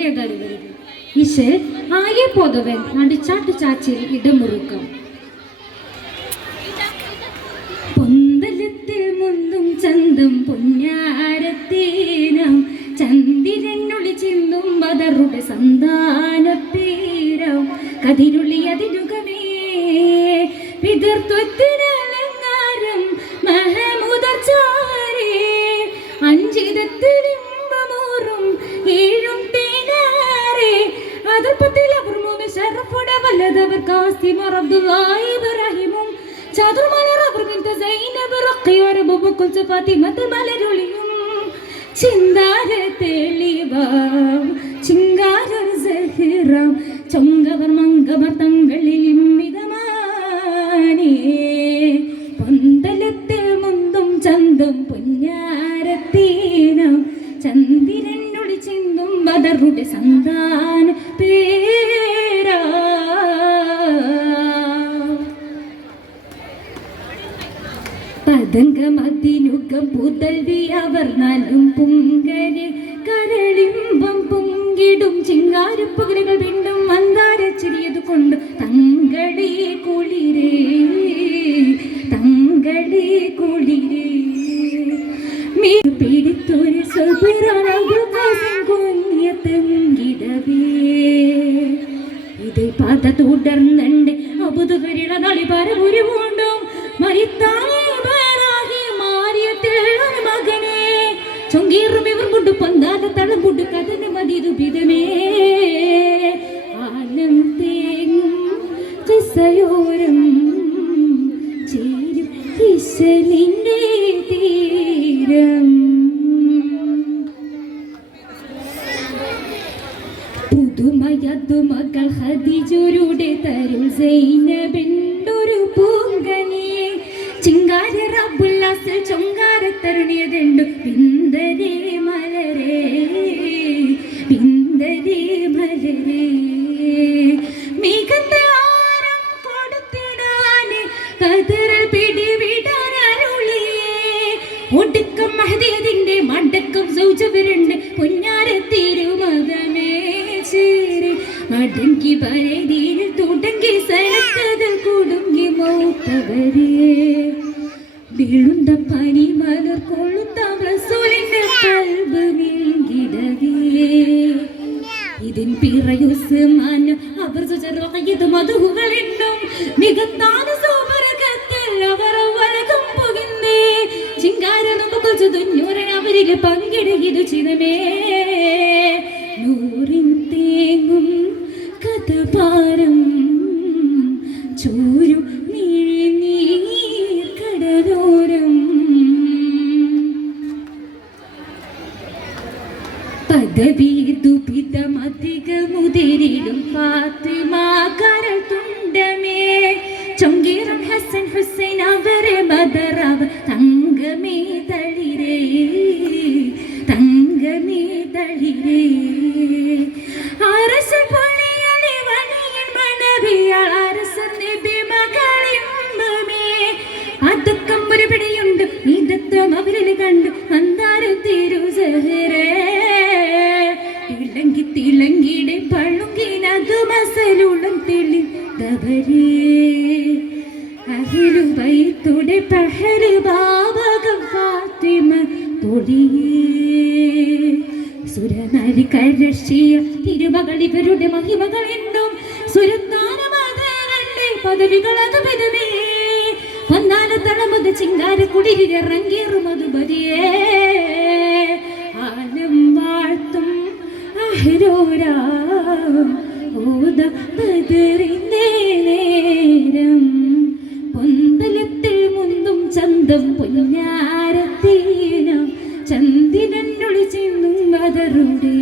ഏതായാലും വരും ഇശ് ആകെ പോതവൻ നടിച്ചാട്ടു ചാച്ചിൽ ഇടമുറുക്കം പൊന്തലത്തിൽ മുന്തും ചന്തം പൊന്നാരത്തേനം ചന്ദിരനൊളി ചിന്തും ബദറുടെ സന്താനപ്പേരം കതിരുളി അതിരുകമേ പിതൃത്വത്തിനലങ്കാരം മഹമുദർച്ചാരേ അഞ്ചിതത്തിലിമ്പമൂറും ഏഴും തേനാരേ അതിർപ്പത്തിൽ അവർ മൂന്ന് ശരഫുടെ വല്ലതവർ കാസിമർ അബ്ദുല്ലാഹി ഇബ്രാഹിമും ചതുർമലർ അവർ ബിന്ത് സൈനബ് റഖിയ റബ്ബുൽ ഫാത്തിമത്ത് മലരുളിയും ചിന്താര തെളിവാം ചിങ്കാര സഹിറാം ചൊങ്കവർ മങ്കവർ തങ്ങളിലും മിതമാനേ പന്തലത്തിൽ മുന്തും ചന്തം പൊന്നാരത്തേനം ചന്ദിരനൊളി ചിന്തും ബദറുടെ സന്താന പേരാ പതംഗമതിനുകം പുതൽവി അവർ നാലും പൊങ്കര് കരളിമ്പം പൊങ്കിടും ചിങ്കാരപ്പുകലുകൾ വീണ്ടും മന്ദാര ചെറിയത് കൊണ്ട് തങ്ങളെ കുളിരേ തങ്ങളെ കുളിരേ മീ പിടിത്തൊരു കുഞ്ഞിടവേ ഇതേ പാത തുടർന്നുണ്ട് അബുദുവരിള നളി പരപുരി പൂണ്ടും മരിത്താനേ മകനെ ചൊങ്കീറും ഇവർ കൊണ്ട് പൊന്താല തളം കൊണ്ട് കഥന മതിരു ബിതമേ ആലം തേങ്ങും ചിസയോരം ചേരും ഈശ്വലിന്റെ തീരം പുതുമയതുമകൾ ഖദീജയുടെ തരും സൈനബിന്റൊരു പൂങ്കനെ ചിങ്കാര റബ്ബുല്ലാസിൽ ചൊങ്കാര തരുണിയതുണ്ട് പിന്തരേ മലരേ പിന്തരേ മലരേ മികந்த ആരം കൊടുത്തിടാന് കതിരൽ പിടിവിടാനരുളിയേ ഒടുക്കം മഹദിയതിന്റെ മടക്കം സൗജവരുണ്ട് പൊന്നാര തിരുമകമേ ചേരി മടങ്കി പരതിയിൽ തുടങ്ങി സ്ഥലത്തത് കുടുങ്ങി മൗത്തവരേ വീഴുന്ന പനി മലർ കൊള്ളുന്ന റസൂലിന്റെ കൽബ് നീങ്ങിടവേ ഇതിൻ പിറയുസ് മാന അവർ സുജറയത് മധുഹുകളുണ്ടും മികത്താന സൗപരകത്തിൽ അവർ വലകം പുകിന്നേ ചിങ്കാര നമുക്ക് ചുതുഞ്ഞൂരൻ അവരിൽ പങ്കിടയിതു ചിതമേ നൂറിൻ തേങ്ങും കഥപാരം ചോരും കടലോരം പദവി ദുഃഖിതമധികമുതിരിടും ഫാത്തിമ കരൾ തുണ്ടമേ ചൊങ്കീറൻ ഹസൻ ഹുസൈൻ അവരെ ബദറാവ് തങ്കമേ തളിരേ തങ്കമേ തളിരേ അരസ പൊളിയണി വണിയൻ മണവിയാൾ അരസർ നബി മകളിമ്പമേ അതക്കം ഒരു പിടിയുണ്ട് ഇതത്വം അവരിൽ കണ്ടു മന്ദാര തിരു സഹരേ തിളങ്ങി തിളങ്ങിടെ പളുങ്കിനതു മസലുളം തെളിന്തവരേ അഹിലു ബൈത്തുടെ പഹര് ബാബകം ഫാത്തിമ തൊടിയേ സുരനരി കരശിയ തിരുമകൾ ഇവരുടെ മഹിമകളുണ്ടും സുരത്താനമാതരന്റെ പദവികളത് പദവേ വന്നാല തളമത് ചിങ്കാര കുടിയിറങ്ങിയറുമത് ബദിയേ ആലം വാഴ്ത്തും അഹരോരാ ഓത ബദറിന്റെ നേരം പൊന്തലത്തിൽ മുന്തും ചന്തം പൊന്നാരത്തേനം ചന്ദിരനൊളി ചിന്തും ബദറുടെ